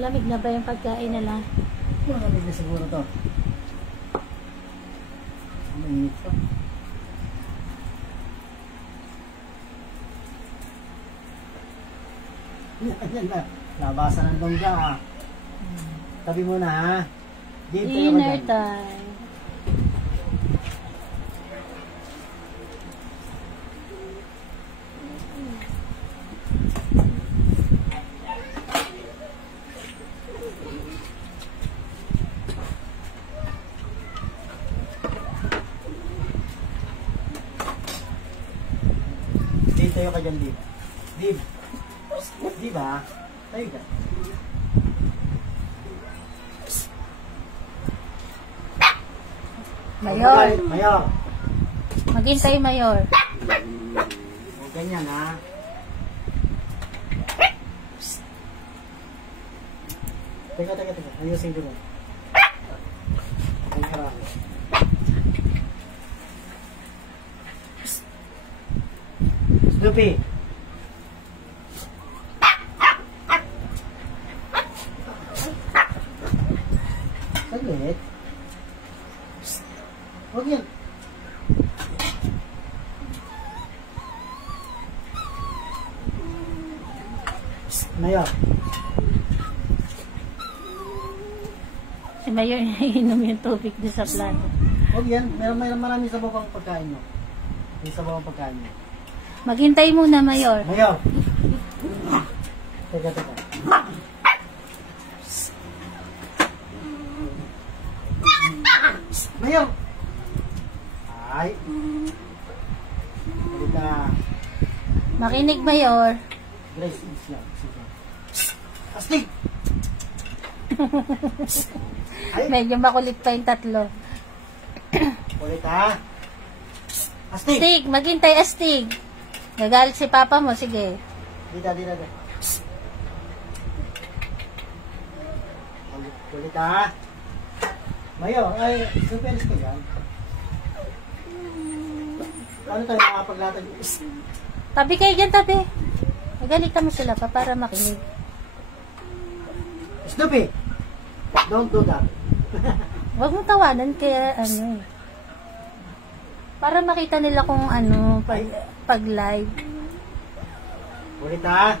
Malamig na ba yung pagkain nila? Malamig na siguro to. Mainit to. Ayan na. Labasan ng longga ha. Tabi mo na ha. Dinner time. Tayo ka dyan, Dib. Dib. Dib ha? Tayo ka. Mayor. Mayor. Maghintay, Mayor. Huwag ganyan ha. Teka. Ayusin ko na. Ay, harap. Snoopy. Saglit. Huwag yan. Mayor. Si Mayor naiinom yung tubig doon sa plato. Huwag yan. Marami sabaw pang pagkain mo. May sabaw pang pagkain mo. Maghintay muna, Mayor. Mayor. Teka. Mayor. Ay. Halika. Makinig, Mayor. Grace, islam. Astig! Ay. Medyo makulit pa yung tatlo. Ulit ha. Astig! Astig, maghintay, Astig. Nagalit si Papa mo, sige. Dita. Ulit ha. Mayo, ay, superis ko yan. Paano tayo makapaglatag? Tabi kayo dyan, tabi. Nagalitan mo sila pa para makinig. Snoopy! Don't do that. Huwag mo tawanan kaya para makita nila kung pag live. Ulit ha.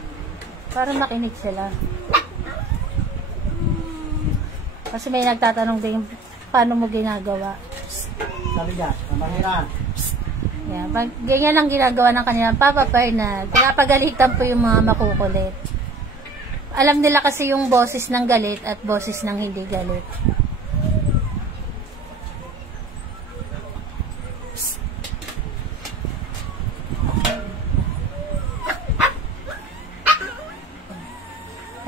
Para makinig sila. Kasi may nagtatanong din paano mo ginagawa. Sabi niya, kamahira. Yeah, pag ganyan ang ginagawa ng kanilang Papa Fernand, pinapagalitan po yung mga makukulit. Alam nila kasi yung boses ng galit at boses ng hindi galit.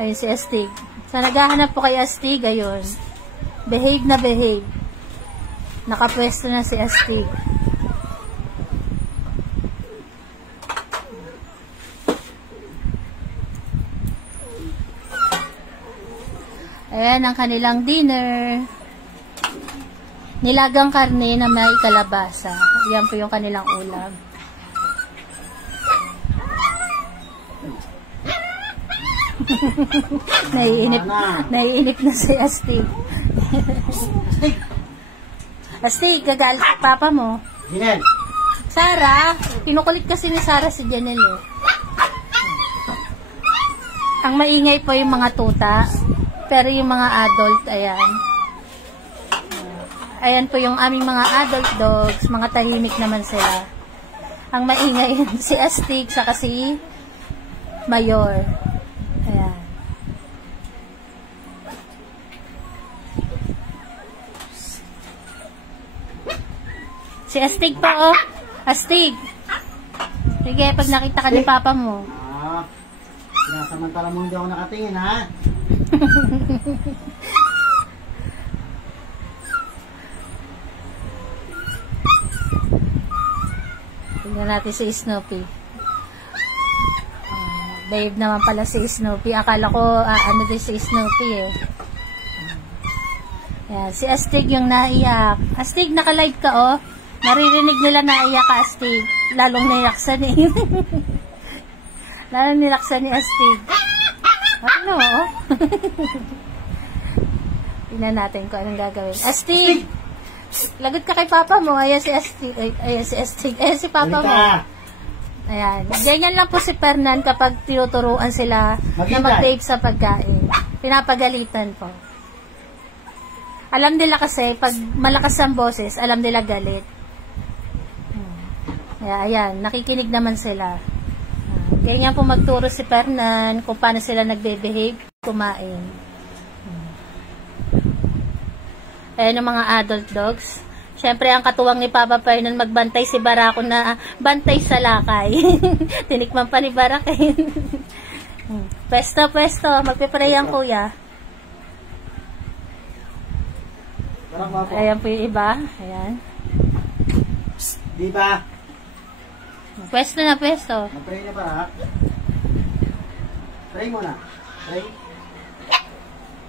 Ayun si Astig. Sa naghahanap po kay Astig, ayun. Behave na behave. Nakapwesto na si Astig. Ayan ang kanilang dinner. Nilagang karne na may kalabasa. Yan po yung kanilang ulam. Naiinip na si Astig. Astig, gagalit si Papa mo. Janelle. Sarah, pinukulit kasi ni Sarah si Janelle. Ang maingay po yung mga tuta. Pero yung mga adult, ayan. Ayan po yung aming mga adult dogs. Mga tahimik naman sila. Ang maingay si Astig saka si Mayor. Ayan. Si Astig pa, oh. Astig. Sige, pag nakita ka ni Papa mo. Sinasamantala mo hindi ako nakatingin, ha? Tingnan natin si Snoopy. Babe naman pala si Snoopy. Akala ko ano din si Snoopy eh. Ayan, si Astig yung naiyak. Astig, naka-live ka oh. Naririnig nila naiyak ka, Astig. Lalong naiyak sa ni. Lalong nilaksa ni Astig. Ano? Tingnan natin kung anong gagawin. Astig! Lagot ka kay Papa mo. Ayan si Astig. Ayan si Astig. Ayan si Papa mo. Ayan. Ganyan lang po si Fernan kapag tinuturuan sila na mag-tape sa pagkain. Pinapagalitan po. Alam nila kasi, pag malakas ang boses, alam nila galit. Ayan, nakikinig naman sila. Ganyan po magturo si Fernan kung paano sila nagbe-behave, kumain. Ayan yung mga adult dogs. Siyempre, ang katuwang ni Papa Fernan magbantay si Barako na bantay sa lakay. Tinikman pa ni Barak eh. Pwesto, pwesto. Magpipray ang kuya. Ayan po yung iba. Ayan. Diba? Pwesto na, pwesto. Mag-pray na para. Pray muna. Pray.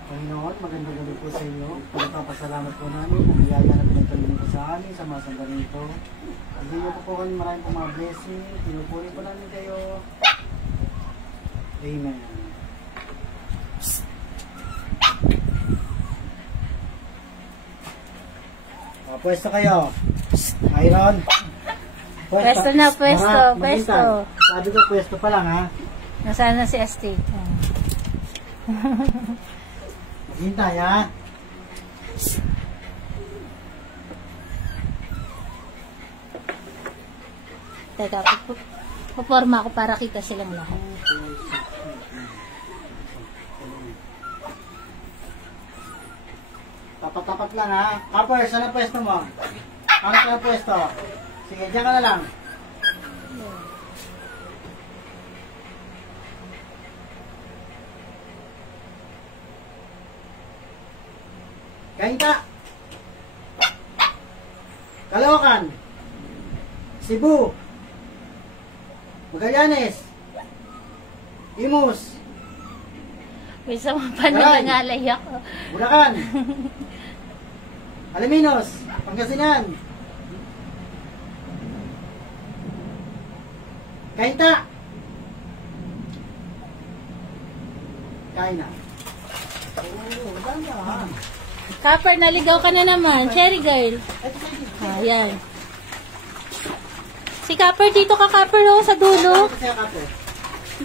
Panginoon, magandang gabi po sa inyo. Pagpapasalamat po namin ang biyaya na pinagkaloob po sa amin sa mga sandali ito. Hindi niyo po kami maraming mga blessing. Pinupuri po namin kayo. Amen. Pwesto kayo. Iron. Pwesto na, pwesto, pwesto. Sabi ko, pwesto pa lang, ha? Nasaan na si Astig? Hintay, ha? Teka, puporma ako para kita silang lahat. Tapat-tapat lang, ha? Kapper, saan ang pwesto mo? Ano ka ang pwesto? Sige, diyan ka na lang. Kain ka. Caloocan. Cebu. Magallanes. Imus. Isa mo pa na nangalay ako. Bulacan. Alaminos. Pangasinan. Kain ta. Kain na. Oh, ganda. Kapper, naligaw ka na naman. Cherry girl. Ayan. Si Kapper, dito ka Kapper, oh, sa dulo.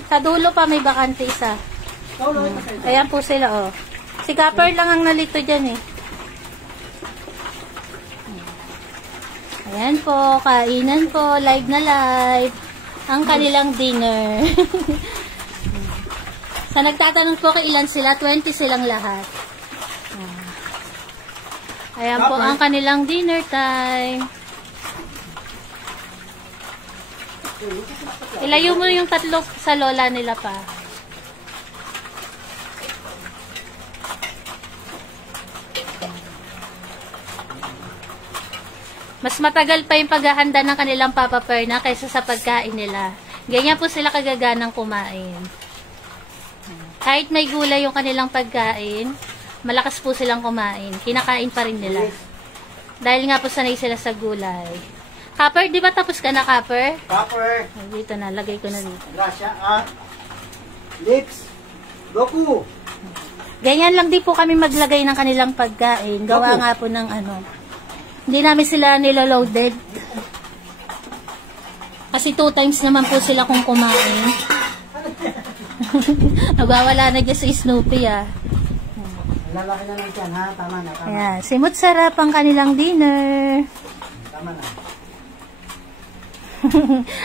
Sa dulo pa may bakante isa. Ayan po sila, oh. Si Kapper lang ang nalito dyan, eh. Ayan po, kainan po, live na live. Ang kanilang dinner. Sa nagtatanong po kay ilan sila, 20 silang lahat. Ayan po ang kanilang dinner time. Ilayo mo yung tatlo sa lola nila pa. Mas matagal pa yung paghahanda ng kanilang Papa Perna kaysa sa pagkain nila. Ganyan po sila kagaganang kumain. Kahit may gulay yung kanilang pagkain, malakas po silang kumain. Kinakain pa rin nila. Dahil nga po sanay sila sa gulay. Kapper, di ba tapos ka na, Kapper? Kapper. Dito na, lagay ko na dito. Gracia at lips. Goku. Ganyan lang din po kami maglagay ng kanilang pagkain. Gawa nga po ng ano. Hindi namin sila niloloaded. Kasi 2 times naman po sila kung kumain. Nagwawala na dyan sa Snoopy, ah. Lalaki na lang dyan, ha? Tama na, tama. Ayan, simot sarap ang kanilang dinner. Tama na.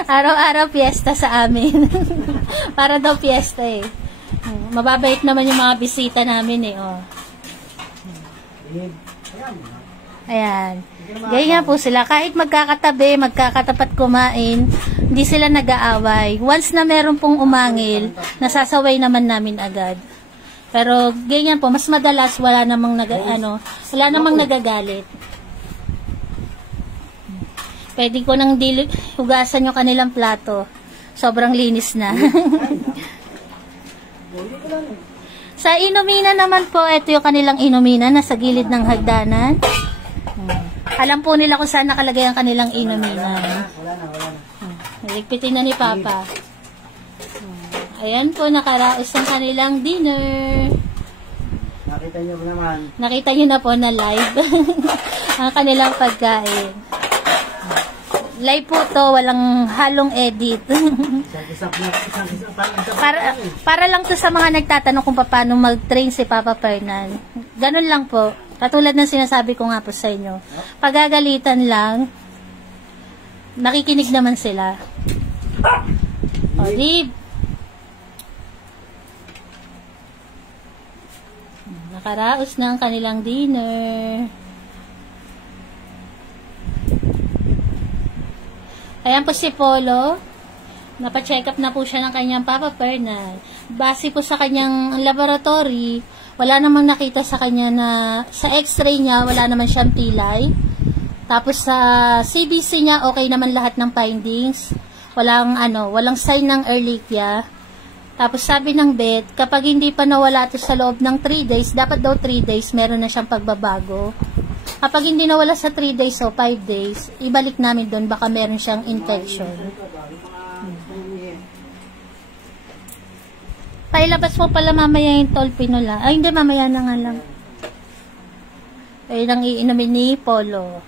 Araw-araw piyesta sa amin. Para daw piyesta, eh. Mababait naman yung mga bisita namin, eh, oh. Ayan. Ganyan po sila. Kahit magkakatabi, magkakatapat kumain, hindi sila nag-aaway. Once na meron pong umangil, nasasaway naman namin agad. Pero ganyan po, mas madalas wala namang nagagalit. Pwede ko nang hugasan yung kanilang plato. Sobrang linis na. Sa inumina naman po, ito yung kanilang inumina na sa gilid ng hagdanan. Alam po nila kung saan nakalagay ang kanilang inumina. Wala na. Niligpitin na ni Papa. Ayan po, nakaraos ang kanilang dinner. Nakita niyo ba naman? Nakita nyo na po na live ang kanilang pagkain. Live po to, walang halong edit. para lang to sa mga nagtatanong kung paano mag-train si Papa Fernan. Ganun lang po. Katulad ng sinasabi ko nga po sa inyo. Pagagalitan lang, nakikinig naman sila. O, di. Nakaraos na ang kanilang dinner. Ayan po si Polo. Napacheck up na po siya ng kanyang Papa Fernan. Base po sa kanyang laboratory, wala namang nakita sa kanya na sa x-ray niya, wala naman siyang pilay. Tapos sa CBC niya, okay naman lahat ng findings. Walang sign ng Ehrlichia. Tapos sabi ng vet, kapag hindi pa nawala ito sa loob ng 3 days, dapat daw 3 days, meron na siyang pagbabago. Kapag hindi nawala sa 3 days o 5 days, ibalik namin doon, baka meron siyang infection. Pailabas mo pala mamaya yung tolpinol. Ay, hindi, mamaya na nga lang. Ayun ang iinumin ni Polo.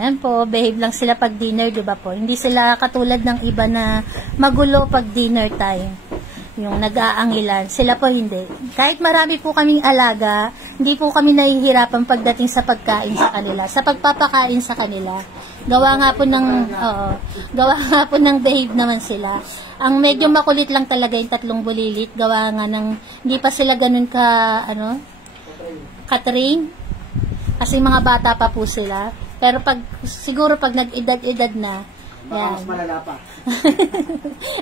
Ayan po, behave lang sila pag dinner, di ba po? Hindi sila katulad ng iba na magulo pag dinner time. Yung nag-aangilan. Sila po hindi. Kahit marami po kaming alaga, hindi po kami nahihirapan pagdating sa pagkain sa kanila. Sa pagpapakain sa kanila. Gawa nga po ng behave naman sila. Ang medyo makulit lang talaga yung 3 bulilit. Gawa nga ng, hindi pa sila ganun ka-train. Kasi mga bata pa po sila. Pero siguro pag nag-edad-edad na, baka mas malala pa.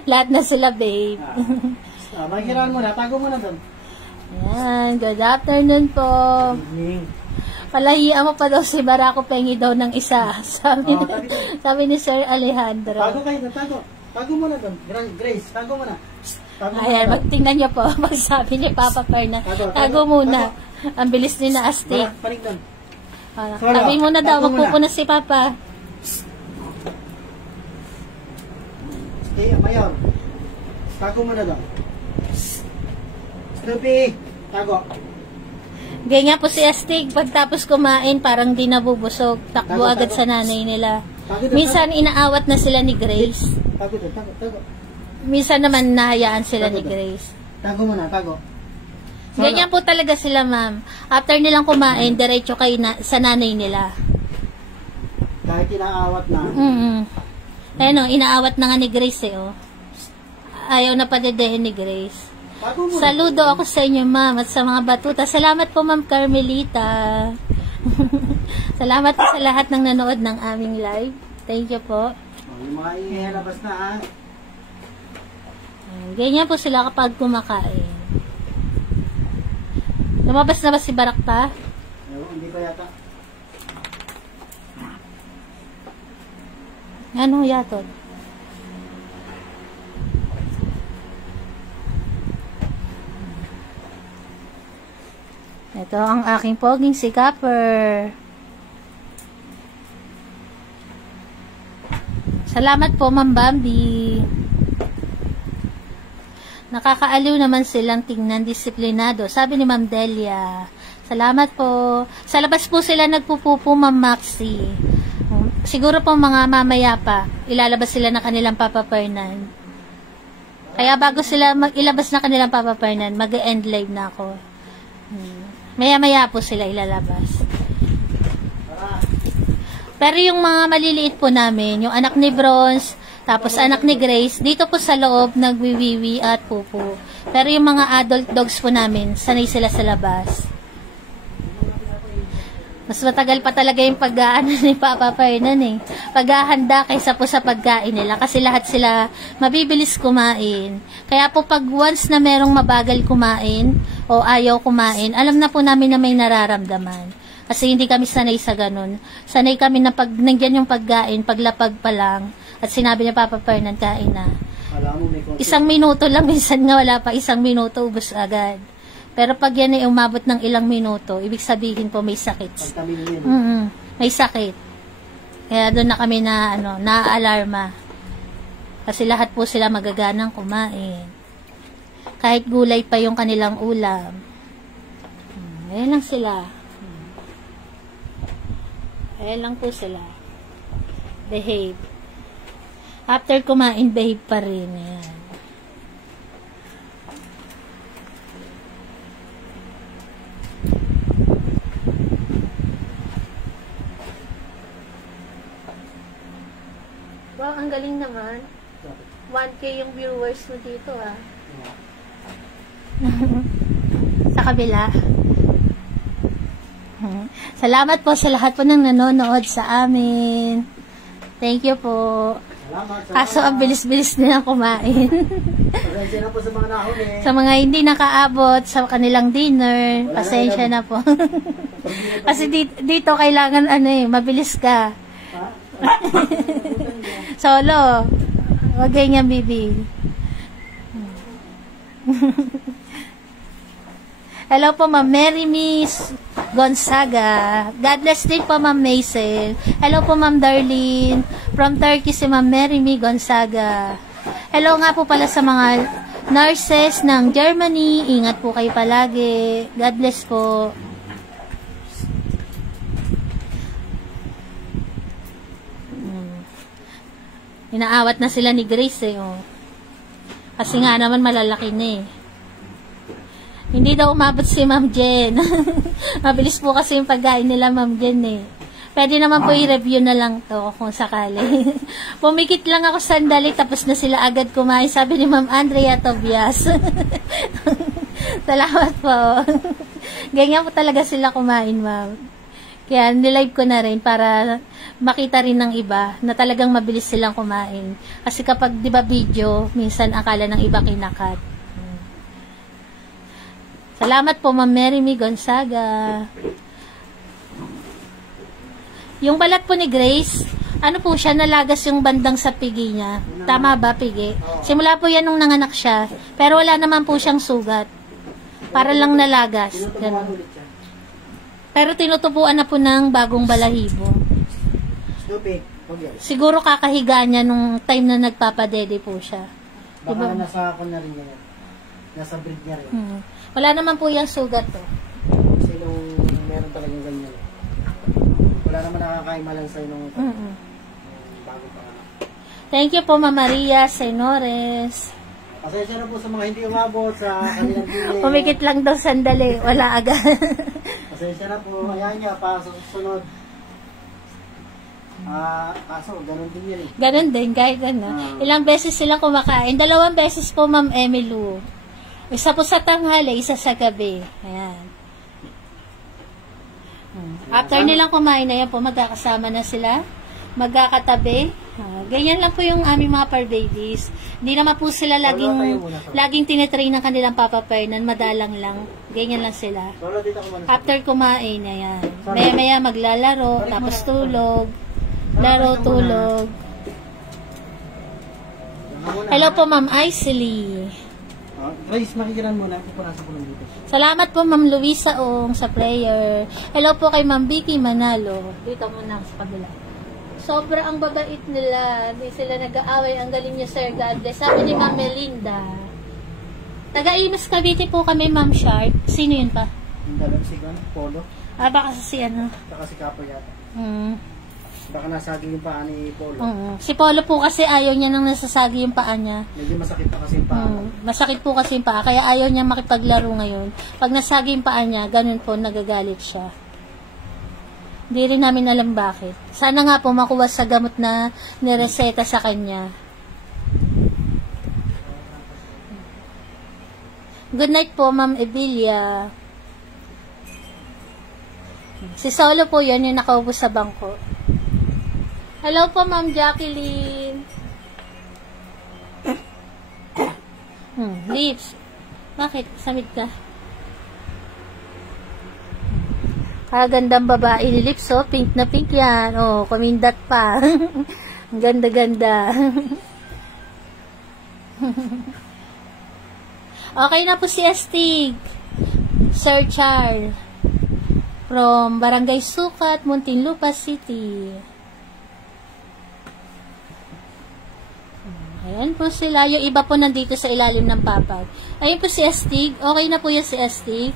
Lahat na sila, babe. Magkiraan mo na. Tago mo na doon. Ayan. Good afternoon po. Evening. Palahian mo pa daw si Barako pengi daw ng isa. Sabi ni Sir Alejandro. Tago kayo na. Tago mo na doon. Grace, tago mo na. Ayan. Magtingnan niyo po. Magsabi ni Papa Fernan. Tago muna. Ang bilis ni na astig. Panig doon. Sabi mo na daw. Magpupunas si Papa. Okay, Mayor. Tago mo na daw. Snoopy, tago. Ganyan po si Astig. Pagtapos kumain, parang di nabubusog. Takbo agad sa nanay nila. Minsan, inaawat na sila ni Grace. Tago. Minsan naman, nahayaan sila ni Grace. Tago mo na, tago. Ganyan po talaga sila, ma'am. After nilang kumain, diretso kayo sa nanay nila. Kahit inaawat na. Ayun o, inaawat na nga ni Grace eh, oh. Ayaw na padedehin ni Grace. Saludo ako sa inyo, ma'am, at sa mga batuta. Salamat po, ma'am Carmelita. Salamat po sa lahat ng nanood ng aming live. Thank you po. Yung mga ihalabas na, ha? Ganyan po sila kapag kumakain. Lumabas na ba si Barakta? Hindi pa yata. Ano yatod? Ito ang aking poging si Copper. Salamat po, Ma'am Bambi. Nakakaaliw naman silang tingnan, disiplinado. Sabi ni Ma'am Delia. Salamat po. Sa labas po sila nagpupupo, Ma'am Maxi. Siguro po mga mamaya pa, ilalabas sila ng kanilang Papa Fernan. Kaya bago sila ilabas na kanilang Papa Fernan, mag-end live na ako. Maya-maya po sila ilalabas. Pero yung mga maliliit po namin, yung anak ni Bronze, tapos anak ni Grace, dito po sa loob, nagwiwiwi at pupo. Pero yung mga adult dogs po namin, sanay sila sa labas. Mas matagal pa talaga yung pag-aano ni Papa Fernan eh. Paghahanda kaysa po sa pagkain nila. Kasi lahat sila mabibilis kumain. Kaya po pag once na merong mabagal kumain o ayaw kumain, alam na po namin na may nararamdaman. Kasi hindi kami sanay sa ganun. Sanay kami na pag nandiyan yung pagkain, paglapag pa lang, at sinabi ni Papa Fernan, kain na. 1 minuto lang, minsan nga wala pa 1 minuto, ubos agad. Pero pag yan ay umabot ng ilang minuto, ibig sabihin po may sakit. May sakit. Kaya doon na kami na, naaalarma. Kasi lahat po sila magaganang kumain. Kahit gulay pa yung kanilang ulam. Ayan lang sila. Ayan lang po sila. Behave. After kumain, behave pa rin. Ayan. Wow, ang galing naman. 1K yung viewers mo dito, ah. Sa kabila. Salamat po sa lahat po ng nanonood sa amin. Thank you po. Salamat. Kaso ang bilis-bilis nilang kumain. Pasensya na po sa mga nahuli. Sa mga hindi nakaabot sa kanilang dinner, pasensya na po. Kasi dito kailangan mabilis ka. Solo. Wag ganyan, bibi. Hello po, Ma'am Mary Miss Gonzaga. God bless din po, Ma'am Maisel. Hello po, Ma'am Darlene. From Turkey si Ma'am Mary Miss Gonzaga. Hello nga po pala sa mga nurses ng Germany. Ingat po kayo palagi. God bless po. Inaawat na sila ni Grace eh. Oh. Kasi nga naman malalaki na eh. Hindi daw umabot si Ma'am Jen. Mabilis po kasi yung pagkain nila Ma'am Jen eh. Pwede naman po i-review na lang to kung sakali. Pumikit lang ako sandali tapos na sila agad kumain. Sabi ni Ma'am Andrea Tobias. Salamat po. Ganyan po talaga sila kumain, Ma'am. Kaya nilive ko na rin para makita rin ng iba na talagang mabilis silang kumain. Kasi kapag 'di ba video, minsan akala ng iba kinakat. Salamat po, Ma'am Mary Mi Gonzaga. Yung balat po ni Grace, ano po siya, nalagas yung bandang sa pigi niya. Tama ba, pigi? Simula po yan nung nanganak siya. Pero wala naman po siyang sugat. Para lang nalagas. Ganun. Pero tinutubuan na po ng bagong balahibo. Siguro kakahiga niya nung time na nagpapadede po siya. Baka diba? nasa ako na rin yan. Nasa breed niya rin. Wala naman po yung sugat to. Kasi nung meron talagang ganyan. Wala naman nakakaima lang sa'yo nung bago pa. Thank you po, Ma'am Maria Senores. Pasensya na po sa mga hindi umabot sa kanilang pili. Pumikit lang daw sandali. Wala agad. Pasensya na po. Ayan niya, pa sa susunod. Kaso, ganun din yan eh. Ganun din, kahit ano. Ilang beses silang kumakain. 2 beses po, Ma'am Emilu. Isa po sa tanghali, isa sa gabi. Ayan. After nilang kumain na yan po, magkakasama na sila. Magkakatabi. Ganyan lang po yung aming mga par babies. Hindi naman po sila laging tinitrain ng kanilang Papa Fernan. Madalang lang. Ganyan lang sila. After kumain, ayan. Maya-maya maglalaro, tapos tulog. Laro, tulog. Hello po, Ma'am Isley. Grace, makikiran muna. Pupunasa po lang dito. Salamat po, Ma'am Luisa Ong sa prayer. Hello po kay Ma'am Vicky Manalo. Dito muna sa kabila. Sobra ang babait nila. Hindi sila nag-aaway. Ang galing niya, Sir God bless. Sabi ni Ma'am Melinda. Taga-Imus Cavite po kami, Ma'am Sharp. Sino yun pa? Yung dalang sigan, Polo. Baka si ano. Baka si Kapo yata. Baka nasagi yung paa ni Polo. Si Polo po kasi ayaw niya nang nasasagi yung paa niya. Medyo masakit pa kasi yung paa. Masakit po kasi yung paa. Kaya ayaw niya makipaglaro ngayon. Pag nasagi yung paa niya, ganun po, nagagalit siya. Hindi rin namin alam bakit. Sana nga po makuha sa gamot na nireseta sa kanya. Good night po, Ma'am Evilia. Si Solo po yun, yung nakaupo sa bangko. Hello po, Ma'am Jacqueline. Lips. Bakit? Samid ka? Kagandang babae ni Lips, oh. Pink na pink yan. Oh, kumindat pa. Ang ganda-ganda. Okay na po si Astig. Sir Charles. From Barangay Sukat, Muntinlupa City. Ayan po sila. Yung iba po nandito sa ilalim ng papag. Ayun po si Astig. Okay na po yan si Astig.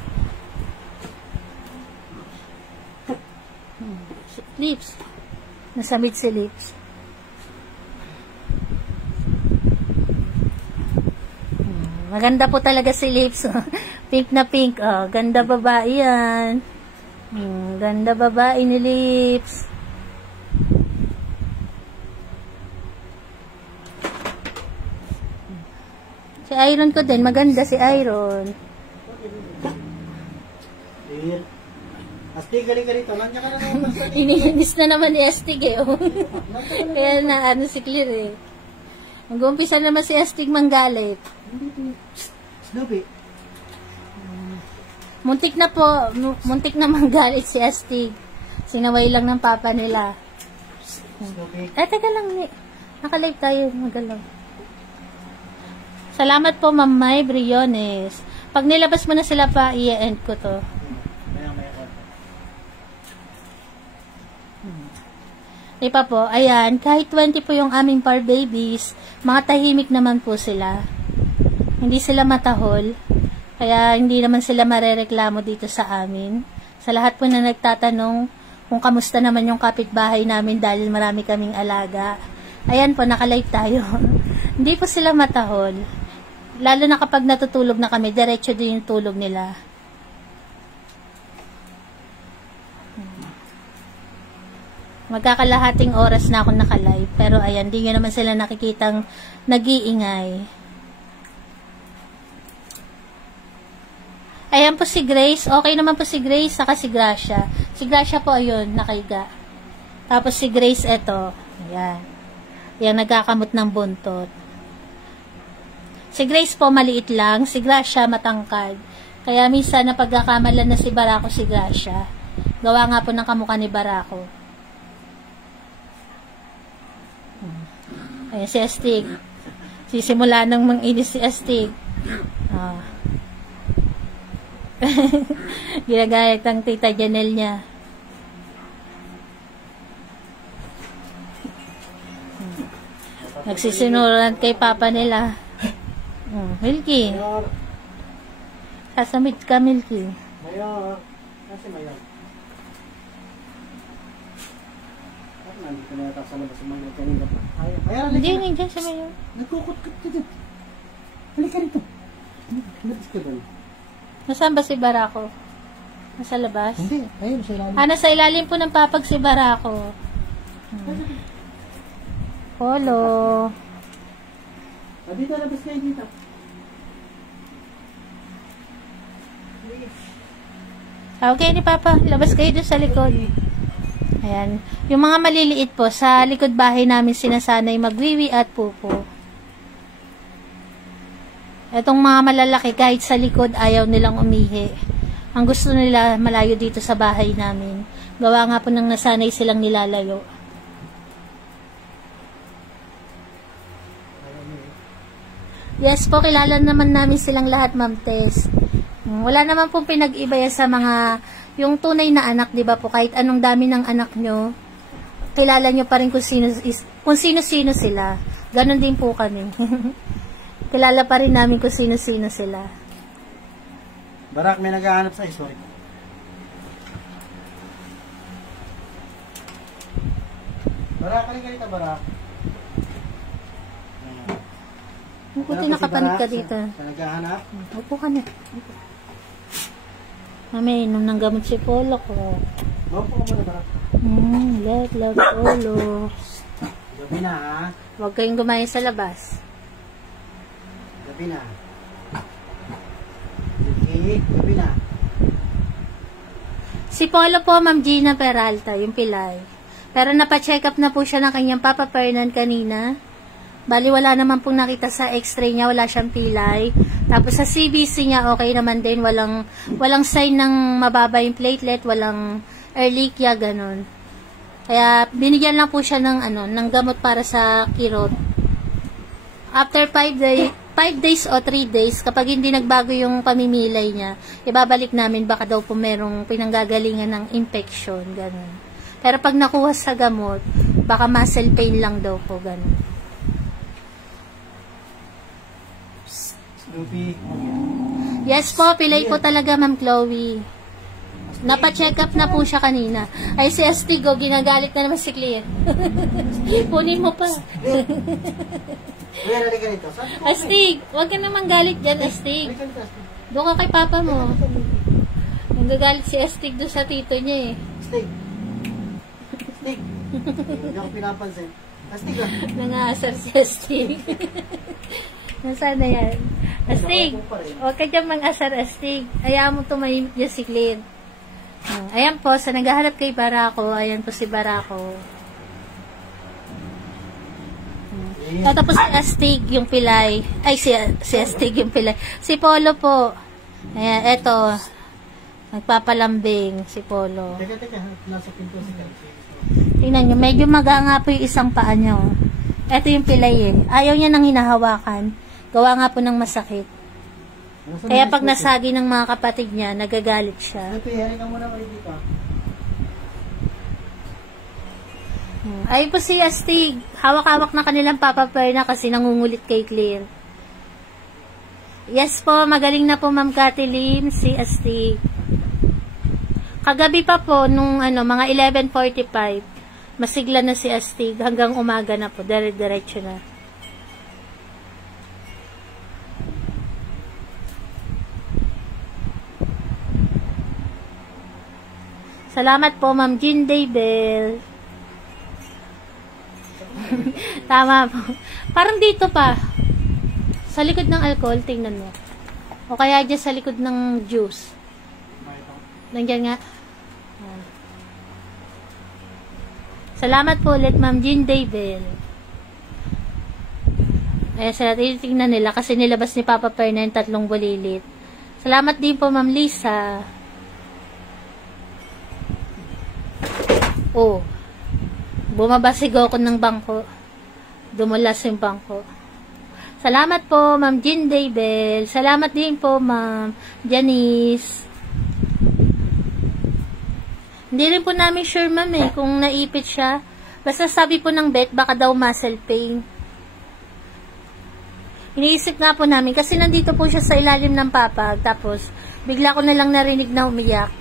Lips. Nasa mid si Lips. Maganda po talaga si Lips. Pink na pink. Oh, ganda babae yan. Ganda babae ni Lips. Si Iron ko din. Maganda si Iron. Astig, galing ka rito. Nandiyan ka na naman. Iniinis na naman ni Astig eh. Oh. Kaya na ano si Clear eh. Mag-uumpisa naman si Astig manggalit. Snoopy. Muntik na manggalit si Astig. Sinaway lang ng papa nila. Snoopy. Teka lang, nakalive tayo, magalaw. Salamat po, Ma'am May Briones. Pag nilabas mo na sila pa, i-end ko to. Ipa po, ayan, kahit 20 po yung aming par babies, mga tahimik naman po sila. Hindi sila matahol, kaya hindi naman sila marereklamo dito sa amin. Sa lahat po na nagtatanong kung kamusta naman yung kapitbahay namin dahil marami kaming alaga. Ayan po, nakalive tayo. Hindi po sila matahol. Lalo na kapag natutulog na kami, diretso din yung tulog nila. Magkakalahating oras na ako nakalive. Pero ayan, di nyo naman sila nakikitang nag-iingay. Ayan po si Grace. Okay naman po si Grace, saka si Gracia. Si Gracia po, ayun, nakaiga. Tapos si Grace, eto. Ayan. Yan, nagkakamot ng buntot. Si Grace po, maliit lang. Si Gracia, matangkad. Kaya minsan, napagkakamalan na si Barako si Gracia. Gawa nga po ng kamukha ni Barako. Ayan si Astig. Sisimula nang mang-inis si Astig. Oh. Ginagayat ang tita Janelle niya. Nagsisinuran kay papa nila. Milky. Sasamid ka, Milky. Mayor. Kasi Mayor. Nandito na yata sa labas ng mga kanina pa. Hindi, nandiyan siya Mayor. Nagkukot-kot ka dyan. Halika rito. Labas ka doon. Nasaan ba si Barako? Nasa labas? Hindi, ayun sa ilalim. Nasa ilalim po ng papag si Barako. Polo. Dito, labas kayo dito. Okay ni Papa, labas kayo doon sa likod. Ayan. Yung mga maliliit po, sa likod bahay namin sinasanay magwiwi at pupo. Etong mga malalaki, kahit sa likod, ayaw nilang umihi. Ang gusto nila, malayo dito sa bahay namin. Gawa nga po nang nasanay silang nilalayo. Yes po, kilala naman namin silang lahat, Ma'am Tess. Wala naman pong pinag-iba yan sa mga, yung tunay na anak, di ba po, kahit anong dami ng anak nyo, kilala nyo pa rin kung sino-sino sila. Ganon din po kami. Kilala pa rin namin kung sino-sino sila. Barak, may naghahanap sa sorry. Barak, halika dito, Barak. Buti nakapanig ka dito. Sa naghahanap? Upo ka na. Mami, inom ng gamot si Polo ko. Upo ka muna, Barak. Love, Polo. Gabi na, ha? Huwag kayong gumayon sa labas. Gabi na. Okay, gabi na. Si Polo po, Ma'am Gina Peralta, yung pilay. Pero napacheck up na po siya ng kanyang Papa Fernan kanina. Bali, wala naman pong nakita sa x-ray niya, wala siyang pilay. Tapos sa CBC niya, okay naman din, walang sign ng mababa yung platelet, walang ehrlichia, ganun. Kaya, binigyan lang po siya ng gamot para sa kirot. After 5 days o 3 days, kapag hindi nagbago yung pamimilay niya, ibabalik namin, baka daw po merong pinanggagalingan ng infection, ganun. Pero pag nakuha sa gamot, baka muscle pain lang daw po, ganun. Snoopy. Yes po, pilay po talaga, Ma'am Chloe. Napa-check up na po siya kanina. Ay, si Astigo, ginagalit na naman si Claire. Kunin mo pa. Kuya, nalika rito. Astig, huwag ka naman galit dyan, Astig. Nalika rito, Astig. Doon ka kay papa mo. Nagagalit si Astig doon sa tito niya eh. Astig. Astig. Hindi ako pinapansin. Astig ah. Nangasar si Astig. Nasaan na yan? Astig, huwag ka dyan mang-asar, Astig. Ayaw mo tumahimik dyan si Claire. Ayan po, sa naghahanap kay Barako, ayan po si Barako. Tapos si Astig yung pilay. Ay, si Astig yung pilay. Si Polo po. Ayan, eto. Nagpapalambing si Polo. Teka. Nasa pinto si Kalsi. Tingnan nyo, medyo maga po yung isang paa nyo. Eto yung pilay eh. Ayaw niya nang hinahawakan. Gawa nga po ng masakit. Kaya pag nasagi ng mga kapatid niya, nagagalit siya. Snoopy, hari ka muna ulit dito. Ay po si Astig. Hawak-hawak na kanilang Papa Perna kasi nangungulit kay Claire. Yes po, magaling na po Ma'am Kathleen, si Astig. Kagabi pa po, nung mga 11:45, masigla na si Astig hanggang umaga na po, dire-diretso na. Salamat po, Ma'am Jean Daybell. Tama po. Parang dito pa. Sa likod ng alcohol, tingnan mo. O kaya dyan sa likod ng juice. Nandiyan nga. Salamat po ulit, Ma'am Jean Daybell. Ayan sila, tinitingnan nila kasi nilabas ni Papa Perna yung 3 bulilit. Salamat din po, Ma'am Lisa. Oh, bumaba si Goku ng bangko. Dumulas yung bangko. Salamat po, Ma'am Jean Daybell. Salamat din po, Ma'am Janice. Hindi rin po namin sure, Ma'am, kung naipit siya. Basta sabi po ng vet, baka daw muscle pain. Iniisip nga po namin, kasi nandito po siya sa ilalim ng papag. Tapos, bigla ko na lang narinig na umiyak.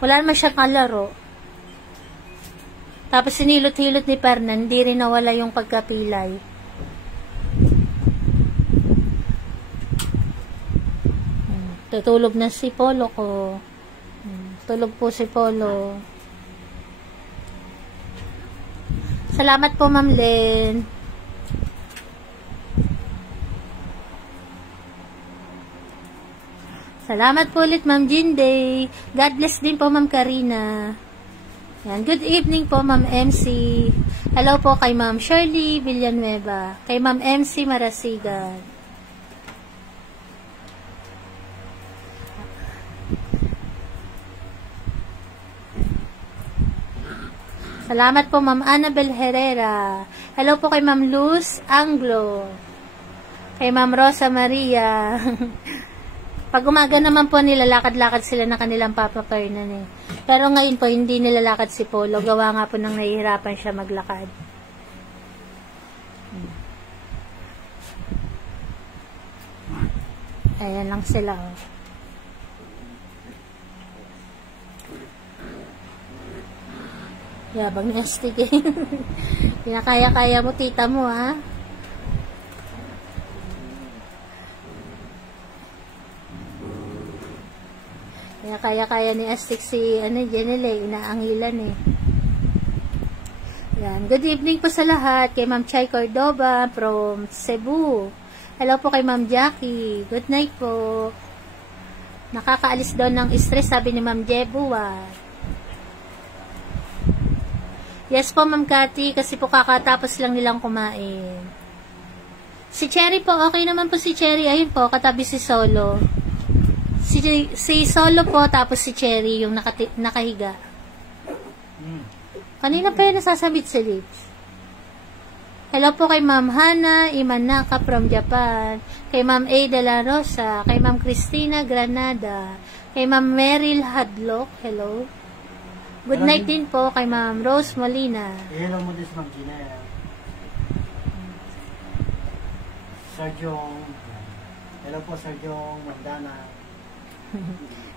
Wala naman siyang kalaro. Tapos sinilot-hilot ni Fernan, hindi rin nawala yung pagkapilay. Tutulog na si Polo ko. Tulog po si Polo. Salamat po, Ma'am Len. Salamat po ulit, Ma'am Jinday. God bless din po, Ma'am Karina. Yan. Good evening po, Ma'am MC. Hello po kay Ma'am Shirley Villanueva. Kay Ma'am MC Marasigan. Salamat po, Ma'am Annabel Herrera. Hello po kay Ma'am Luz Anglo. Kay Ma'am Rosa Maria. Pag umaga naman po, nilalakad-lakad sila na kanilang Papa Fernan eh. Pero ngayon po, hindi nilalakad si Polo. Gawa nga po nang nahihirapan siya maglakad. Ayan lang sila, oh. Yabang ni Astig eh. Pinakaya-kaya mo, tita mo, ha? Kaya-kaya ni Astig si, Jenile, inaangilan eh. Yan. Good evening po sa lahat. Kay Ma'am Chay Cordoba from Cebu. Hello po kay Ma'am Jackie. Good night po. Nakakaalis daw ng stress, sabi ni Ma'am Jebuwa. Yes po, Ma'am Cathy, kasi po kakatapos lang nilang kumain. Si Cherry po, okay naman po si Cherry. Ayun po, katabi si Solo. Si Solo po, tapos si Cherry yung nakahiga. Kanina pa yun nasasabit si lips. Hello po kay Ma'am Hana Imanaka from Japan. Kay Ma'am A. De La Rosa. Kay Ma'am Cristina Granada. Kay Ma'am Meryl Hadlock. Hello. Good night din po kay Ma'am Rose Molina. Hello mo din, Ma'am Gina. Sergio. Hello po, Sergio Mandana.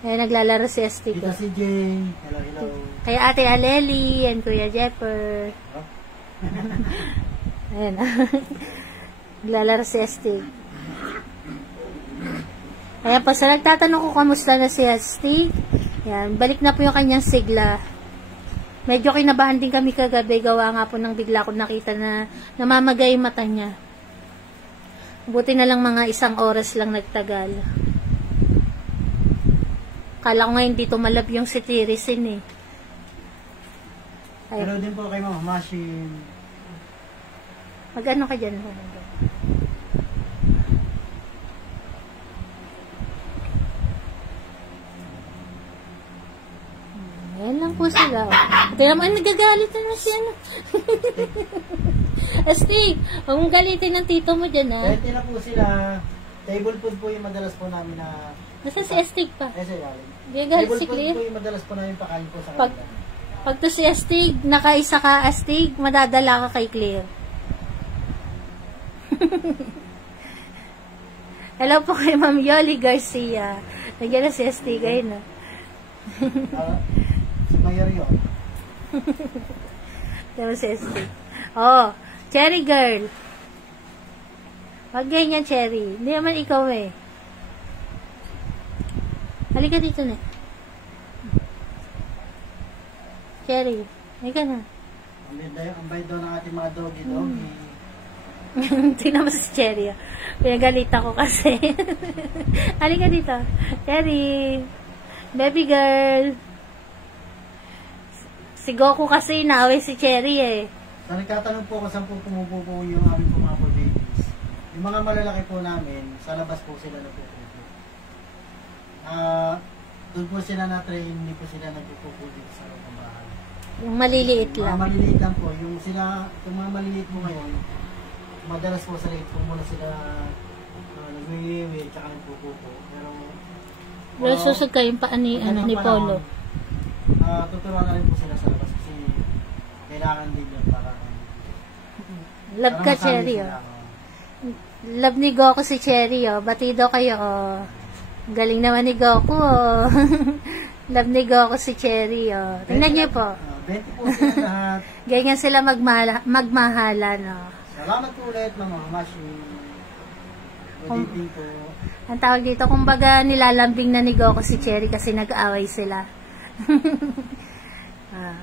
Ayan, naglalaro si Astig. Tita si Jane. Hello, hello. Kay Ate Aleli and Kuya Jepper. Oh. Ayan. Naglalaro si Astig. Ayan po, sa nagtatanong ko kamusta na si Astig. Ayan, balik na po yung kanyang sigla. Medyo kinabahan din kami kagabi. Gawa nga po nang bigla ko nakita na namamagay yung mata niya. Buti na lang mga 1 oras lang nagtagal. Kala ko nga hindi tumalab yung cetirizine eh. Ay, Hello din po kay Mama Machine. mag-ano ka dyan? Ayan lang po sila. Pero naman nagagalit na si ano. Astig, huwag mong galitin ng tito mo dyan ha. Dahil na po sila. Table food po yung madalas po namin na... Nasa si Astig pa. Sir, Gagalit table si food Claire. po yung madalas po namin pakain po sa Pag, kanila. pag to si Astig, nakaisa ka Astig, madadala ka kay Claire. Hello po kay Ma'am Yoli Garcia. Nagyan na si Astig ayun na. Si Mayor yun. Hello si Astig. Oh, Cherry Girl. Wag ganyan, Cherry. Hindi naman ikaw eh. Halika dito na. Cherry, halika na. Ang bayad daw ng ating mga doggy-doggy. Tingnan mo si Cherry. Pinagalit ako kasi. Halika dito. Cherry. Baby girl. Si Goku kasi naaway si Cherry eh. So, nagtatanong po kung saan po pumupupo yung aming mga po babies. Yung mga malalaki po namin, sa labas po sila nagpupupo. Doon po sila na-train, hindi po sila nagpupupo dito sa loob ng bahay. Yung maliliit Mga lang. maliliit lang po. Yung mga maliliit po ngayon, madalas po sa liit po muna sila nagwiwiwi, tsaka nagpupupo. Pero Susog kayong paan ni, ni Polo. tuturuan na rin po sila sa labas kasi kailangan din yun para Love ka, masanay Cherry, sila, oh. Love ni Goku si Cherry, oh. Batido kayo, oh. Galing naman ni Goku, oh. Love ni Goku si Cherry, oh. Tingnan niyo po. 20 po sila lahat. Ganyan sila magmahalan, oh. Salamat po ulit, mga machine. Good evening po. Ang tawag dito, kumbaga nilalambing na ni Goku si Cherry kasi nag-aaway sila.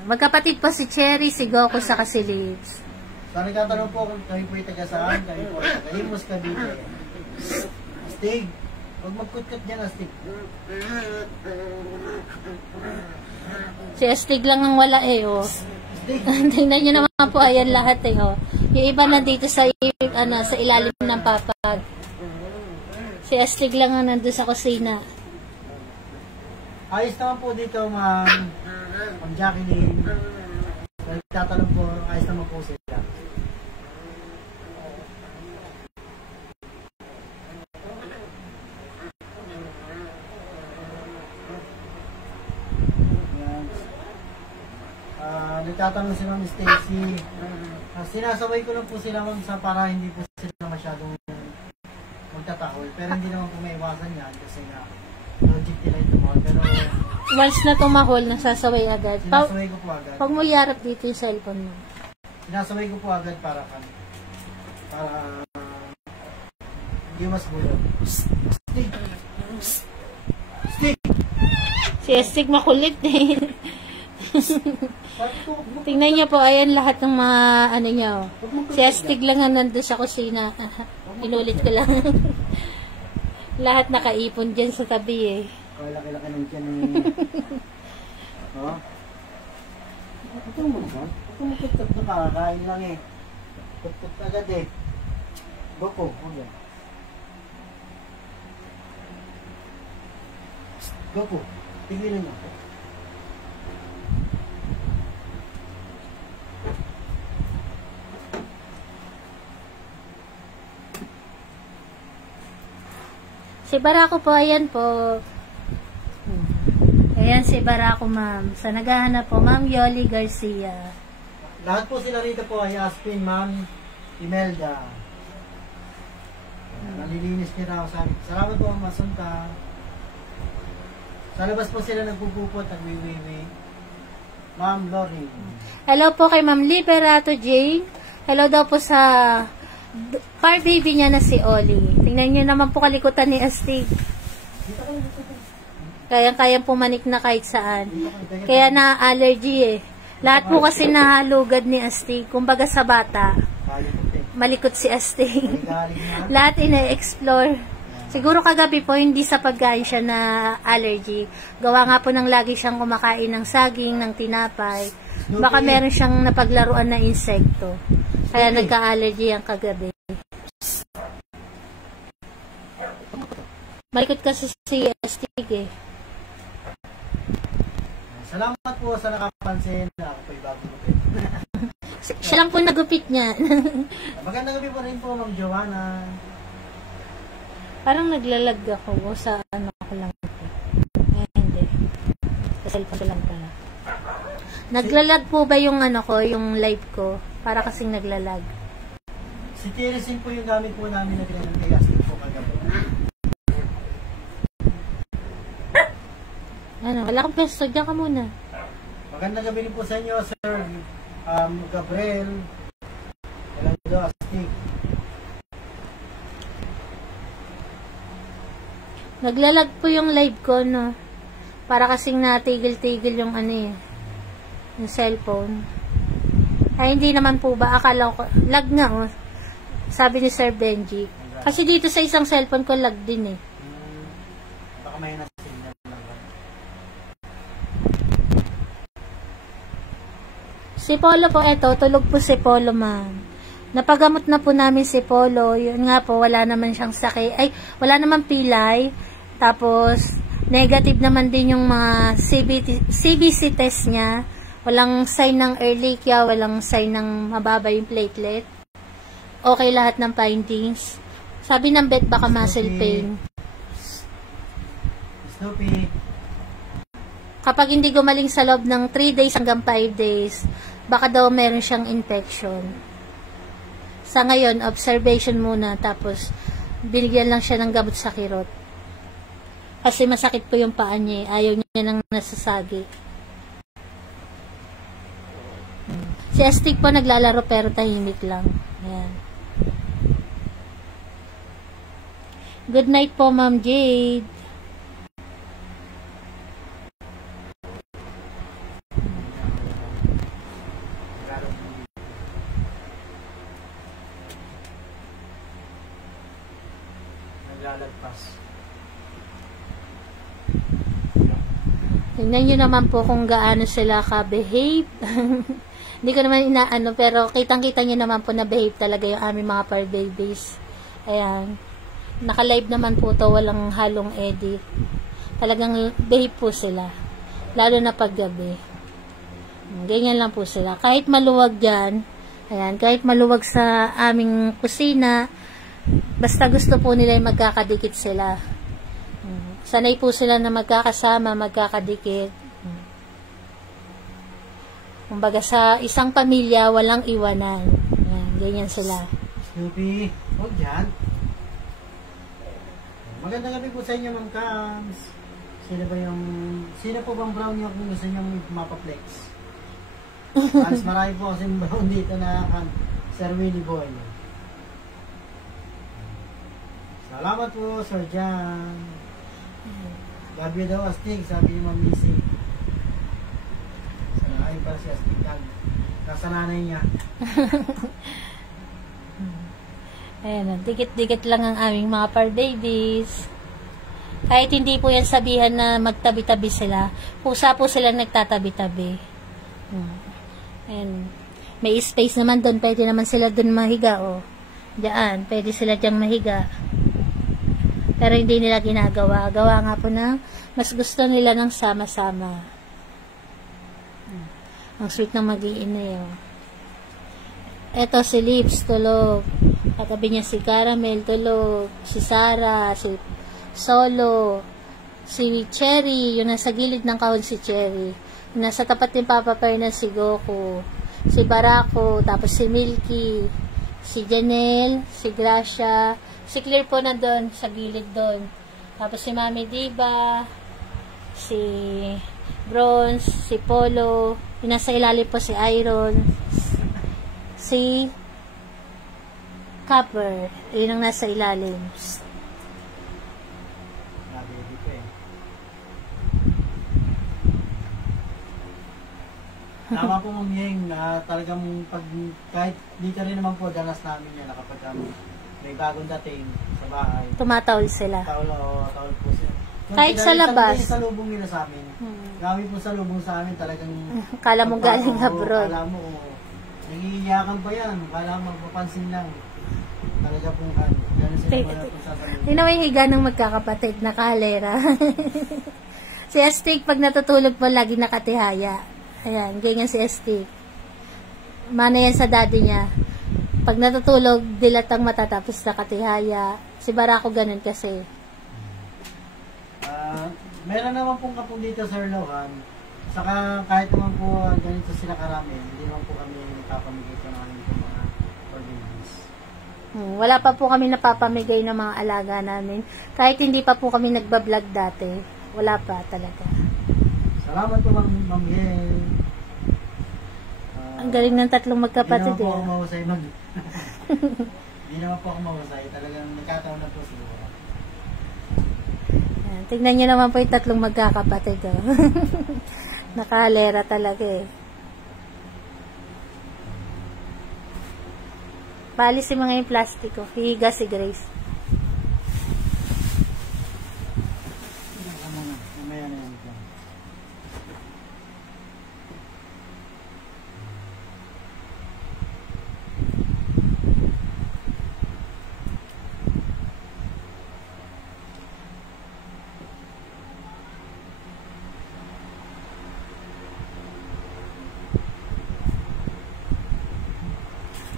Magkapatid po si Cherry, si Goku, sa si Lips. So, nagtatanong po kung kayo po'y taga saan, kayo po ay taga Imus, Cavite. Astig, huwag magkutkot dyan, Astig. Si Astig lang ang wala eh, oh. Astig, Tingnan nyo naman po, ayan lahat eh, oh. Yung iba nandito sa ilalim ng papag. Si Astig lang ang nandun sa kusina. ayos naman po dito, Ma'am Jacqueline. So, nagtatanong po, ayos naman po sila. Nagtatanong si Ma'am Stacy. Sinasaway ko lang po sila, Ma'am, para hindi po sila masyadong magtatahol. Pero hindi naman po may iwasan yan kasi nga logic nila ito mga. Pero Once na tumahol, nasasaway agad. sinasaway ko po agad. Pag mo yarap dito yung cellphone mo. Sinasaway ko po agad para hindi mas gulo. Stick! Stick! Si Astig makulit eh. Tingnan niyo po, ayan lahat ng mga ano niya, oh. Si Astig lang ang nandun sa kusina. Inulit ko lang. Lahat nakaipon dyan sa tabi eh. Kaya laki-laki ng tiyan ni... Oh? Ito mo ba? Ito mo tutot na kakakain lang eh. Tutot agad eh. Goku, okay. Goku, tigilin mo. Si Barako po, ayan po. Ayan si Barako, ma'am. Sa naghahanap po, Ma'am Yoli Garcia. Lahat po sila rito po ay Aspin, Ma'am Imelda. Nalilinis niya raw. Sabi, salamat po, Masunta. Sa labas po sila nagpupupot, nagwiwiwi. Ma'am Lori. Hello po kay Ma'am Liberato Jane. Hello daw po sa par baby niya na si Oli. Tingnan niyo naman po kalikutan ni Astig. Kayang-kayang pumanik na kahit saan. Kaya na-allergy eh. Lahat po kasi nahalugad ni Astig. Kumbaga sa bata, malikot si Astig. Lahat ina-explore. Siguro kagabi po, hindi sa pagkain siya na allergy. Gawa nga po ng lagi siyang kumakain ng saging, ng tinapay. Baka meron siyang napaglaruan na insekto. Kaya nagka-allergy ang kagabi. Malikot kasi si Astig eh. Salamat po sa nakapansin. Ako po'y bagong gupit. Siya lang po nagupit niya. Magandang gabi po rin po, Ma'am Joanna. Parang naglalag ako sa ano ko lang ito. Hindi. Sa cellphone ko lang pala. Naglalag po ba yung ano ko, yung live ko? Para kasing naglalag. Si Tirisin po yung gamit po namin na ganyan kay Astig po kagabi. Ano, wala kang pesto. Diyan ka muna. Magandang gabi rin po sa inyo, Sir Gabriel. Hello, Astig. Naglalag po yung live ko, no? Para kasing natigil-tigil yung ano eh. Yung cellphone. Ay, hindi naman po ba? Akala ko, lag nga, oh. Sabi ni Sir Benji. Kasi dito sa isang cellphone ko, lag din eh. Baka may nasignal lang. Si Polo po, eto, tulog po si Polo, ma'am. Napagamot na po namin si Polo. Yun nga po, wala naman siyang sakit. Ay, wala naman pilay. Tapos, negative naman din yung mga CBC test niya. Walang sign ng Ehrlichia, walang sign ng mababa yung platelet. Okay lahat ng findings. Sabi ng vet, baka muscle pain. Snoopy. Kapag hindi gumaling sa loob ng 3 days hanggang 5 days, baka daw meron siyang infection. Sa ngayon, observation muna, tapos binigyan lang siya ng gamot sa kirot. Kasi masakit po yung paa niya. Ayaw niya nang nasasagi. Si Astig po naglalaro pero tahimik lang. Ayan. Good night po, Ma'am Jade. Naglalagpas. Tingnan nyo naman po kung gaano sila ka-behave. Hindi ko naman inaano, pero kitang-kita nyo naman po na behave talaga yung aming mga fur babies. Ayan. Naka-live naman po to, walang halong edit. Talagang behave po sila. Lalo na paggabi. Ganyan lang po sila. Kahit maluwag dyan, ayan, kahit maluwag sa aming kusina, basta gusto po nila yung magkakadikit sila. Sanay po sila na magkakasama, magkakadikit. Kumbaga sa isang pamilya, walang iwanan. Ayan, ganyan sila. Snoopy, huwag dyan. Magandang gabi po sa inyo, Ma'am Cams. Sino po bang brown niyo kung gusto niyo mapaplex? Mas marami po kasing brown dito na Sir Willie Boy. Salamat po, Sir Jan. Gabi daw Astig, sabi ni Ma'am Missy. Sanayin pa si Astig. Nasa nanay niya. Ayan, dikit-dikit lang ang aming mga fur babies. Kahit hindi po yan sabihan na magtabi-tabi sila, pusa po sila nagtatabi-tabi. Ayan. May space naman doon, pwede naman sila doon mahiga, oh. Diyan, pwede sila diyang mahiga. Pero hindi nila ginagawa. Gawa nga po na mas gusto nila ng sama-sama. Ang sweet ng mag-iinay, oh. Eto si Lips, tulog. Katabi niya si Caramel, tulog. Si Sarah, si Solo, si Cherry, yung nasa gilid ng kahon si Cherry. Yung nasa tapat ni Papa Perna si Goku, si Barako, tapos si Milky, si Janelle, si Gracia, si Claire po nandun sa gilid doon. Tapos si Mami Diva, si Bronze, si Polo, yung nasa ilalim po si Iron, si Copper, yun ang nasa ilalim. Baby ko eh. Tama po Ma'am Yeng, na talagang kahit dito rin naman po danas namin yan na kapag may bagong dating sa bahay. Tumatawid sila. Tawal po sila. Kahit sa labas. Sa lubong nila sa amin. Gamit po sa lubong sa amin talagang Kala mo galing abroad. Kala mo, nangiiyakan pa yan. Kala mo magpapansin lang. Talaga pong gano'n sila wala po sasabihin. Tingnan mo yung higa ng magkakapatid na kalera. Si Estig, pag natutulog po, lagi nakatihaya. Ayan, ganyan si Estig. Mana yan sa daddy niya. Pag natutulog, dilatang matatapos nakatihaya. Si Barako ganun kasi. Meron naman pong kapong dito, Sir Lohan. Saka kahit naman po ganito sila karami, hindi naman po kami napapamigay ko ng aming mga organs. Wala pa po kami napapamigay ng mga alaga namin. Kahit hindi pa po kami nagbablog dati. Wala pa talaga. Salamat po Ma'am Yeng. Ang galing ng tatlong magkapatid Hindi naman po ako mahusay Hindi naman po ako mahusay. Talagang nagkataon na po siguro. Tignan nyo naman po yung tatlong magkakapatid. Oh. Nakalera talaga eh. Paalisin mga yung plastiko. Hihiga si Grace. Mamaya na yan.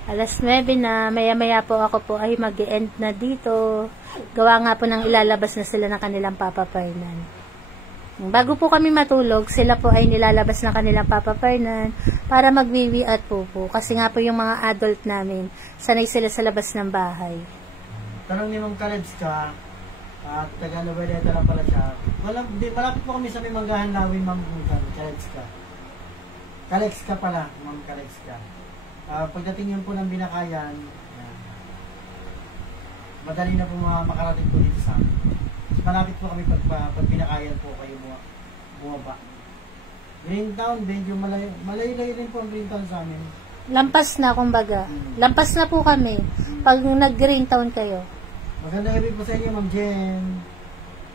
Alas 9 na, maya-maya po ako po ay mag-e-end na dito. Gawa nga po ng ilalabas na sila ng kanilang Papa Fernan. Bago po kami matulog, sila po ay nilalabas ng kanilang Papa Fernan para magwiwi at pupo. Kasi nga po yung mga adult namin, sanay sila sa labas ng bahay. Tanong ni Ma'am Kaledska, at taga-Noveleta lang pala siya. Malapit po kami sa may Manggahan Lawin, Ma'am Kaledska. Kaledska pala, Ma'am Kaledska. Pagdating yun po ng Binakayan, madali na po makarating po dito sa amin. Malapit po kami pag Binakayan po kayo bumaba. Greentown, medyo malayo-layo rin po ang Greentown sa amin. Lampas na, kumbaga. Lampas na po kami pag nag-Greentown kayo. Magandang gabi po sa inyo, Ma'am Jen.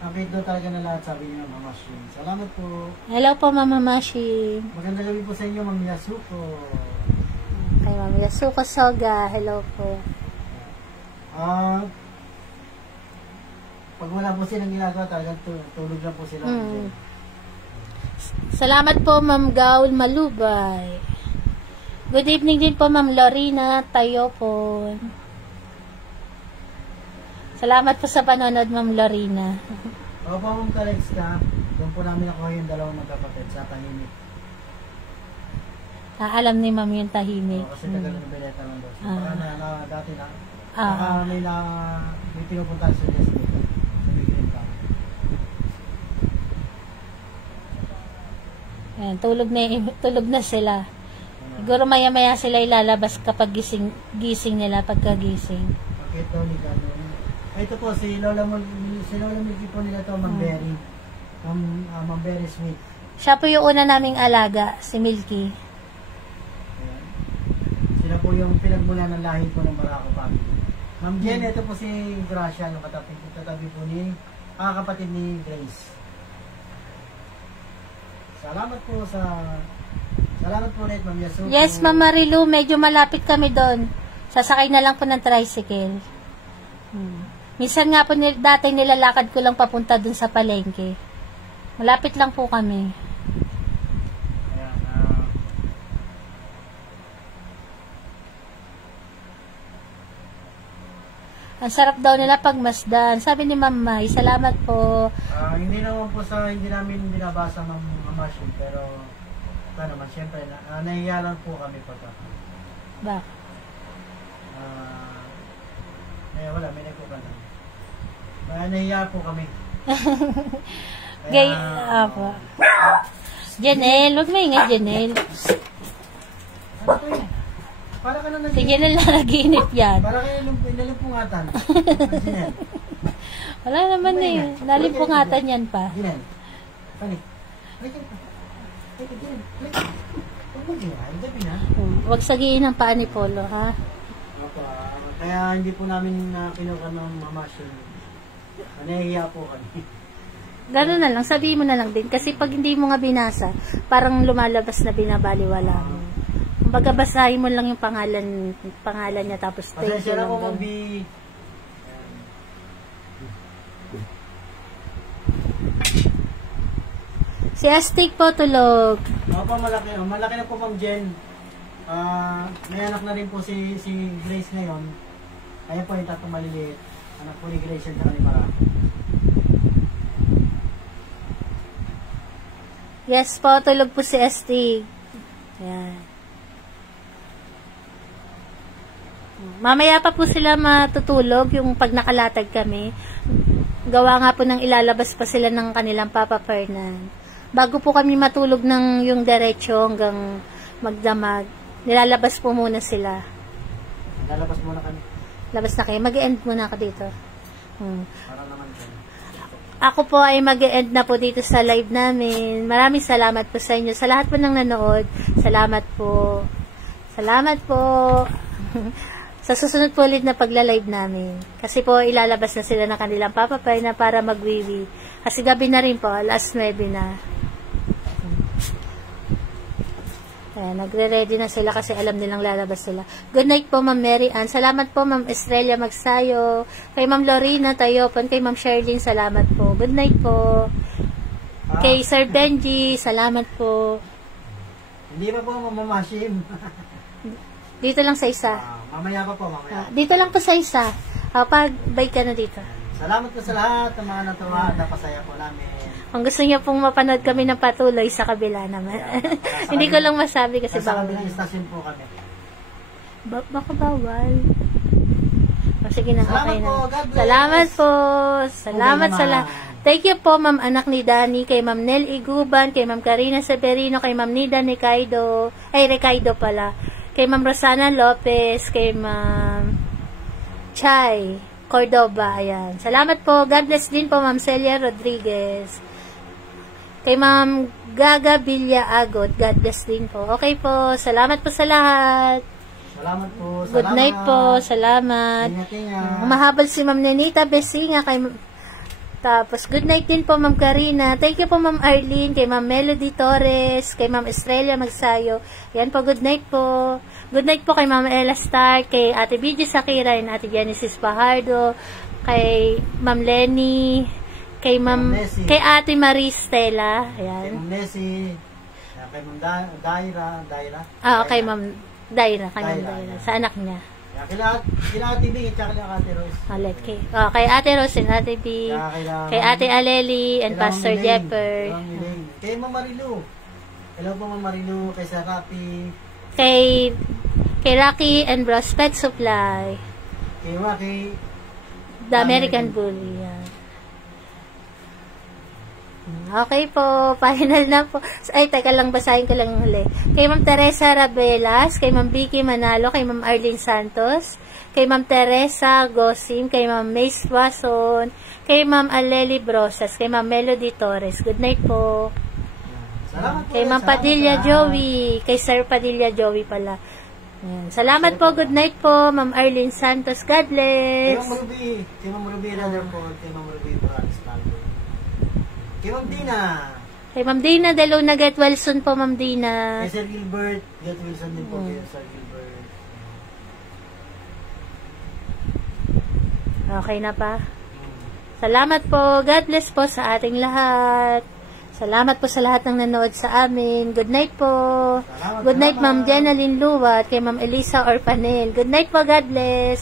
Ang daw talaga na lahat, sabi niyo, Mama Shin. Salamat po. Hello po, Mama Mashi. Magandang gabi po sa inyo, Ma'am Yasuko. Kay Ma'am Yasuko Soga, hello po. Pag wala po silang ginagawa, talagang tulog lang po sila. Salamat po, Ma'am Gaul Malubay. Good evening din po, Ma'am Lorena tayo po. Salamat po sa panonood, Ma'am Lorena. Opo, Ma'am Kaledska, doon po namin nakuha yung dalawang magkapatid sa Tahimik. Alam ni Ma'am yung Tahimik. Kasi taga-Noveleta lang doon. Baka dati na. Baka may pinupunta sa Yes dito. Sa Bigrin Town. Ayan, tulog na sila. Siguro maya-maya sila ilalabas kapag gising nila, pagkagising. Okay, Tony, gano'n. Ito po, si Lola Milky po nila to, Ma'am Berry. Ma'am Berry Sweet. Siya po yung una naming alaga, si Milky. Sila po yung pinagmula ng lahi po ng Barako family. Ma'am Jen, ito po si Gracia, yung katabi po ni kapatid ni Grace. Salamat po ulit, Ma'am Yasuko. Yes, Ma'am Marilu, medyo malapit kami doon. Sasakay na lang po ng tricycle. Minsan nga po dati nilalakad ko lang papunta doon sa palengke. Malapit lang po kami. Ang sarap daw nila pag masdan. Sabi ni Ma'am May, salamat po. Hindi naman po hindi namin binabasa Ma'am Amashin, pero naman, syempre, nahiya lang po kami pagka. Ba? Wala, may nagkukan lang. Nahiya po kami. Gay, apa. Janelle, huwag maingay, Janelle. Ano to yun? Para ka na nag- Sige na lang, naginip yan. Para kayo nalimpungatan. Wala naman eh. Nalimpungatan yan pa. Ginel. Panik. Huwag mo ginel. Gabi na. Huwag sagiin ang paa ni Polo, ha? Kaya hindi po namin kinuha ng mamasyon. Nahihiya po kami. Gano'n na lang, sabihin mo na lang din. Kasi pag hindi mo nga binasa, parang lumalabas na binabaliwala mo. Kumbaga basahin mo lang yung pangalan niya tapos thank you Pasensya na lang. po, ganun. Mabi. Si Astig po tulog. Opo, malaki. Malaki na po, Ma'am Jen. May anak na rin po si Grace ngayon. Kaya po yung tatong maliliit. Anak po ni Grace yan sa kanila. Yes po, tulog po si Astig. Ayan. Mamaya pa po sila matutulog yung pag nakalatag kami. Gawa nga po ng ilalabas pa sila ng kanilang Papa Fernan. Bago po kami matulog ng yung diretso hanggang magdamag, nilalabas po muna sila. Lalabas muna kami. Labas na kayo. Mag-end muna ako dito. Para naman kami. Ako po ay mag-end na po dito sa live namin. Maraming salamat po sa inyo. Sa lahat po ng nanood, salamat po. Salamat po. Sa susunod po ulit na pagla-live namin. Kasi po ilalabas na sila ng kanilang papapay na para magwiwi. Kasi gabi na rin po, alas 9 na. Ayan, nagre-ready na sila kasi alam nilang lalabas sila. Good night po, Ma'am Mary Ann. Salamat po, Ma'am Estrella Magsayo. Kay Ma'am Lorena Tayopon. Kay Ma'am Sherlyn, salamat po. Good night po. Kay Sir Benji, salamat po. Hindi pa po mamamasim. Dito lang sa isa. Mamaya pa po, mamaya. Dito lang po sa isa. Pag-bye ka na dito. Salamat po sa lahat ng mga natuwa at napasaya po namin. Kung gusto niyo pong mapanood kami ng patuloy sa kabila naman. Hindi ko lang masabi kasi Sa bawal. kabilang istasyon po kami. Baka bawal. O, sige na, Salamat okay po, na. God bless. Salamat po. Salamat Okay sa naman. lahat. Thank you po, Ma'am Anak ni Dani, kay Ma'am Nel Iguban, kay Ma'am Karina Severino, kay Ma'am Nida Recaido, pala. Kay Ma'am Rosana Lopez, kay Ma'am Chay Cordoba, ayan. Salamat po. God bless din po, Ma'am Celia Rodriguez. Kay Ma'am Gaga Villa Agot, God bless din po. Okay po, salamat po sa lahat. Salamat po. Good Salamat. night po, salamat. Ingat-ingat. Mahabal si Ma'am Nenita Besinga, tapos good night din po, Ma'am Karina. Thank you po, Ma'am Arlene, kay Ma'am Melody Torres, kay Ma'am Estrella Magsayo. Yan po, good night po. Good night po kay Ma'am Ella Star, kay Ate Bidji Sakira, and Ate Genesis Pajardo, kay Ma'am Lenny, kay Ate Marie Stella. Kay Ayan. Ma'am Nessie. Kay Ma'am Daira. Kay Ma'am Daira, Daira. sa anak niya. Kila Ate Bing at kila Ate Rose. Kay Ate Rose and Ate B, kay Ate Aleli and Pastor Jepper, Kay Ma'am Marilu. Hello po, Ma'am Marilu. Kay Sir Rapi. kay Rocky and Bros Pet Supply, Kay Waki. The American Bully. Yan. Okay po, final na po. Ay, teka lang, basahin ko lang yung huli. Kay Ma'am Teresa Rabelas, kay Ma'am Vicky Manalo, kay Ma'am Arlene Santos, kay Ma'am Teresa Gosim, kay Ma'am Mace Wason, kay Ma'am Aleli Brosas, kay Ma'am Melody Torres. Good night po. Salamat po. Kay Ma'am Padilla Joey, kay Sir Padilla Joey pala. Ayan. Salamat po, good night po, Ma'am Arlene Santos. God Kay bless. Ma'am Ruby. Kay Ma'am Ruby Rutherford. Kay Ma'am Ruby Francis Lago. Kay Ma'am Dina. Kay Ma'am Dina, Deluna Get Wilson po, Ma'am Dina. Kay Sir Gilbert. Get Wilson din po. Kay Sir Gilbert. Okay na pa. Salamat po. God bless po sa ating lahat. Salamat po sa lahat ng nanood sa amin. Good night po. Good night, Ma'am Jenaline Luwat. Kay Ma'am Elisa Orpanel. Good night po. God bless.